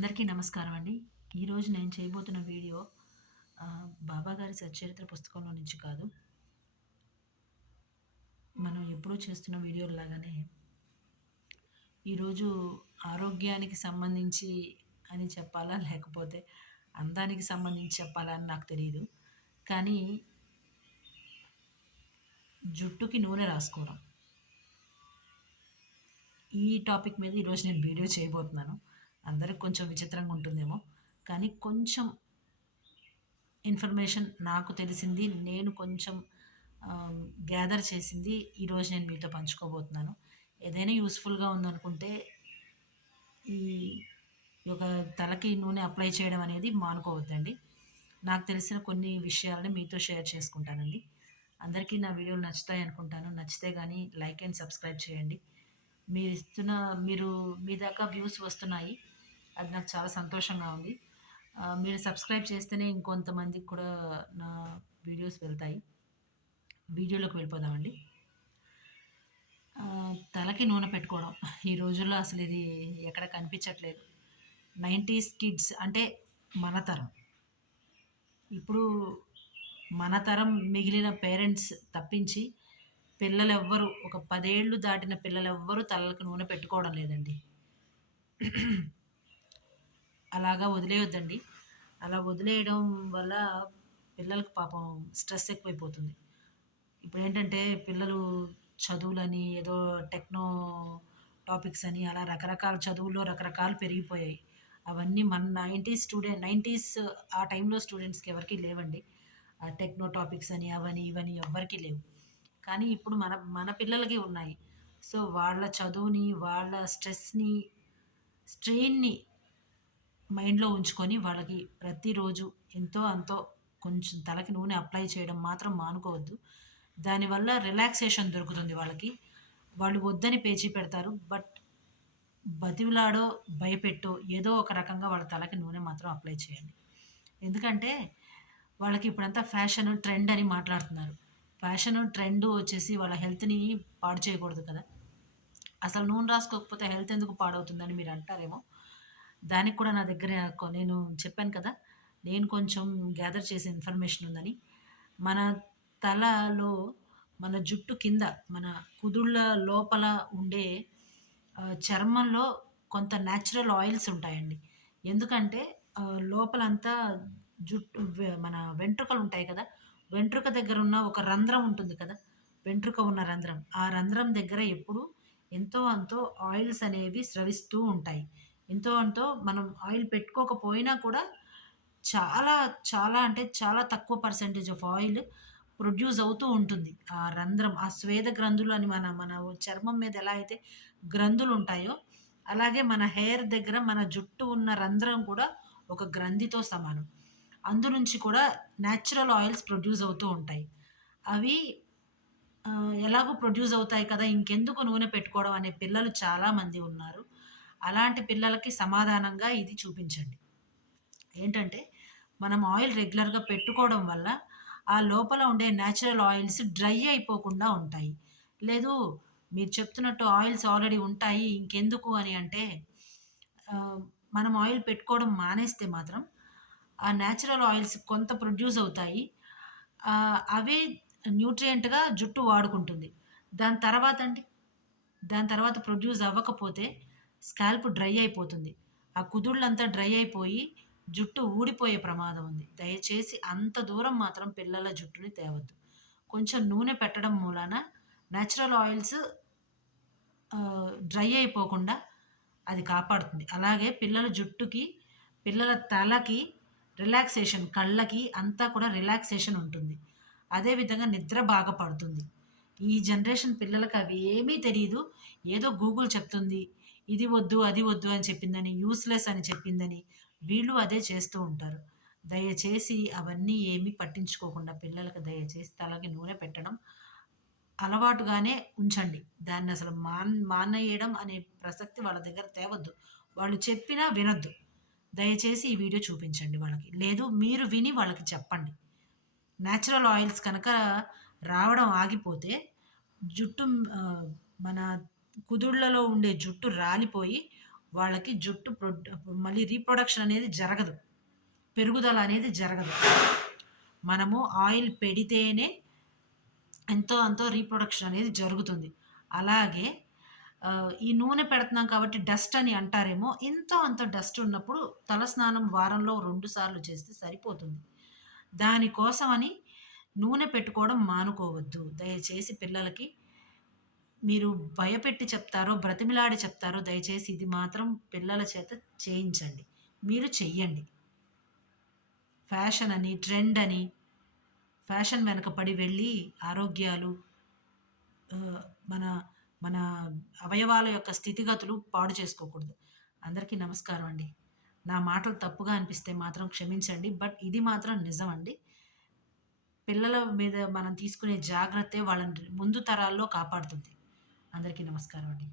అందరికీ నమస్కారం అండి. ఈరోజు నేను చేయబోతున్న వీడియో బాబాగారి సచ్చరిత్ర పుస్తకంలో నుంచి కాదు. మనం ఎప్పుడూ చేస్తున్న వీడియోల్లాగానే ఈరోజు ఆరోగ్యానికి సంబంధించి అని చెప్పాలా? లేకపోతే అందానికి సంబంధించి చెప్పాలా అని నాకు తెలీదు. కానీ జుట్టుకి నూనె రాసుకోవడం. ఈ టాపిక్ మీద ఈరోజు నేను వీడియో చేయబోతున్నాను. అందరికి కొంచెం విచిత్రంగా ఉంటుందేమో! కానీ కొంచెం ఇన్ఫర్మేషన్ నాకు తెలిసింది. నేను కొంచెం గ్యాదర్ చేసింది ఈరోజు నేను మీతో పంచుకోబోతున్నాను. ఏదైనా యూజ్‌ఫుల్‌గా ఉందనుకుంటే ఈ ఒక తలకి నూనె అప్లై చేయడం అనేది మానుకోవద్దండి. నాకు తెలిసిన కొన్ని విషయాలని మీతో షేర్ చేసుకుంటానండి. అందరికీ నా వీడియోలు నచ్చుతాయి అనుకుంటాను. నచ్చితే గాని లైక్ అండ్ సబ్స్క్రైబ్ చేయండి. మీరిస్తున్న మీరు మీ దాకా వ్యూస్ వస్తున్నాయి. అది నాకు చాలా సంతోషంగా ఉంది. మీరు సబ్స్క్రైబ్ చేస్తేనే ఇంకొంతమందికి కూడా నా వీడియోస్ వెళ్తాయి. వీడియోలోకి వెళ్ళిపోదామండి. తలకి నూనె పెట్టుకోవడం. ఈ రోజుల్లో అసలు ఇది ఎక్కడ కనిపించట్లేదు. 90స్ కిడ్స్ అంటే మన తరం. ఇప్పుడు మన తరం మిగిలిన పేరెంట్స్ తప్పించి పిల్లలెవ్వరు ఒక 10 ఏళ్ళు దాటిన పిల్లలెవ్వరూ తలకి నూనె పెట్టుకోవడం లేదండి. అలాగా వదిలేయొద్దండి. అలా వదిలేయడం వల్ల పిల్లలకి పాపం స్ట్రెస్ ఎక్కువైపోతుంది. ఇప్పుడేంటంటే పిల్లలు చదువులని ఏదో టెక్నో టాపిక్స్ అని అలా రకరకాల చదువుల్లో రకరకాలు పెరిగిపోయాయి. అవన్నీ మన 90స్ ఆ టైంలో స్టూడెంట్స్‌కి ఎవరికీ లేవండి. ఆ టెక్నో టాపిక్స్ అని అవని ఇవని ఎవ్వరికీ లేవు. కానీ ఇప్పుడు మన మన పిల్లలకి ఉన్నాయి. సో, వాళ్ళ చదువుని, వాళ్ళ స్ట్రెస్‌ని, స్ట్రెయిన్‌ని మైండ్‌లో ఉంచుకొని వాళ్ళకి ప్రతిరోజు ఎంతో అంతో కొంచెం తలకి నూనె అప్లై చేయడం మాత్రం మానుకోవద్దు. దానివల్ల రిలాక్సేషన్ దొరుకుతుంది వాళ్ళకి. వాళ్ళు వద్దని పేచీ పెడతారు. బట్ బతిమిలాడో, భయపెట్టో ఏదో ఒక రకంగా వాళ్ళ తలకి నూనె మాత్రం అప్లై చేయండి. ఎందుకంటే వాళ్ళకి ఇప్పుడంతా ఫ్యాషన్, ట్రెండ్ అని మాట్లాడుతున్నారు. ఫ్యాషను, ట్రెండు వచ్చేసి వాళ్ళ హెల్త్‌ని పాడు చేయకూడదు కదా! అసలు నూనె రాసుకోకపోతే హెల్త్ ఎందుకు పాడవుతుందని మీరు అంటారేమో! దానికి కూడా నా దగ్గర నేను చెప్పాను కదా! నేను కొంచెం గ్యాదర్ చేసే ఇన్ఫర్మేషన్ ఉందని. మన తలలో, మన జుట్టు కింద, మన కుదుళ్ళ లోపల ఉండే చర్మంలో కొంత న్యాచురల్ ఆయిల్స్ ఉంటాయండి. ఎందుకంటే లోపలంతా మన వెంట్రుకలుంటాయి కదా! వెంట్రుక దగ్గరున్న ఒక రంధ్రం ఉంటుంది కదా! వెంట్రుక ఉన్న రంధ్రం. ఆ రంధ్రం దగ్గర ఎప్పుడు ఎంతో అంతో ఆయిల్స్ అనేవి స్రవిస్తూ ఉంటాయి. ఎంతో అంతో మనం ఆయిల్ పెట్టుకోకపోయినా కూడా చాలా, చాలా అంటే చాలా తక్కువ పర్సెంటేజ్ ఆఫ్ ఆయిల్ ప్రొడ్యూస్ అవుతూ ఉంటుంది. ఆ రంధ్రం, ఆ స్వేద గ్రంథులు అని మన మన చర్మం మీద ఎలా అయితే గ్రంథులుంటాయో, అలాగే మన హెయిర్ దగ్గర మన జుట్టు ఉన్న రంధ్రం కూడా ఒక గ్రంథితో సమానం. అందు నుంచి కూడా నేచురల్ ఆయిల్స్ ప్రొడ్యూస్ అవుతూ ఉంటాయి. అవి ఎలాగో ప్రొడ్యూస్ అవుతాయి కదా! ఇంకెందుకు నూనె పెట్టుకోవడం అనే పిల్లలు చాలామంది ఉన్నారు. అలాంటి పిల్లలకి సమాధానంగా ఇది చూపించండి. ఏంటంటే, మనం ఆయిల్ రెగ్యులర్‌గా పెట్టుకోవడం వల్ల, ఆ లోపల ఉండే నేచురల్ ఆయిల్స్ డ్రై అయిపోకుండా ఉంటాయి. లేదు మీరు చెప్తున్నట్టు ఆయిల్స్ ఆల్రెడీ ఉంటాయి. ఇంకెందుకు అని అంటే, మనం ఆయిల్ పెట్టుకోవడం మానేస్తే మాత్రం, ఆ నేచురల్ ఆయిల్స్ కొంత ప్రొడ్యూస్ అవుతాయి. అవే న్యూట్రియంట్‌గా జుట్టు వాడుకుంటుంది. దాని తర్వాతండి? దాని తర్వాత ప్రొడ్యూస్ అవ్వకపోతే స్కాల్ప్ డ్రై అయిపోతుంది. ఆ కుదుళ్ళంతా డ్రై అయిపోయి జుట్టు ఊడిపోయే ప్రమాదం ఉంది. దయచేసి అంత దూరం మాత్రం పిల్లల జుట్టుని తేవద్దు. కొంచెం నూనె పెట్టడం మూలాన నేచురల్ ఆయిల్స్ డ్రై అయిపోకుండా అది కాపాడుతుంది. అలాగే పిల్లల జుట్టుకి, పిల్లల తలకి రిలాక్సేషన్, కళ్ళకి అంతా కూడా రిలాక్సేషన్ ఉంటుంది. అదే విధంగా నిద్ర బాగా పడుతుంది. ఈ జనరేషన్ పిల్లలకి అవి ఏమీ తెలీదు. ఏదో గూగుల్ చెప్తుంది. ఇది వద్దు, అది వద్దు అని చెప్పిందని, యూజ్‌లెస్ అని చెప్పిందని వీళ్ళు అదే చేస్తూ ఉంటారు. దయచేసి అవన్నీ ఏమీ పట్టించుకోకుండా పిల్లలకి దయచేసి తలకి నూనె పెట్టడం అలవాటుగానే ఉంచండి. దాన్నసలు మానేయడం అనే ప్రసక్తి వాళ్ళ దగ్గర తేవద్దు. వాళ్ళు చెప్పినా వినొద్దు. దయచేసి ఈ వీడియో చూపించండి వాళ్ళకి. లేదు మీరు విని వాళ్ళకి చెప్పండి. నేచురల్ ఆయిల్స్ కనుక రావడం ఆగిపోతే జుట్టు మన కుదుళ్ళలో ఉండే జుట్టు రాలిపోయి వాళ్ళకి జుట్టు మళ్ళీ రీప్రొడక్షన్ అనేది జరగదు. పెరుగుదల అనేది జరగదు. మనము ఆయిల్ పెడితేనే ఎంతో అంతో రీప్రొడక్షన్ అనేది జరుగుతుంది. అలాగే ఈ నూనె పెడుతున్నాం కాబట్టి డస్ట్ అని అంటారేమో, ఎంతో అంతో డస్ట్ ఉన్నప్పుడు తలస్నానం వారంలో 2 సార్లు చేస్తే సరిపోతుంది. దానికోసమని నూనె పెట్టుకోవడం మానుకోవద్దు. దయచేసి పిల్లలకి మీరు భయపెట్టి చెప్తారో, బ్రతిమిలాడి చెప్తారో దయచేసి ఇది మాత్రం పిల్లల చేత చేయించండి. మీరు చెయ్యండి. ఫ్యాషన్ అని, ట్రెండ్ అని, ఫ్యాషన్ వెనక పడి వెళ్ళి ఆరోగ్యాలు మన మన అవయవాల యొక్క స్థితిగతులు పాడు చేసుకోకూడదు. అందరికీ నమస్కారం అండి. నా మాటలు తప్పుగా అనిపిస్తే మాత్రం క్షమించండి. బట్ ఇది మాత్రం నిజమండి. పిల్లల మీద మనం తీసుకునే జాగ్రత్తే వాళ్ళని ముందు తరాల్లో కాపాడుతుంది. అందరికీ నమస్కారం అండి.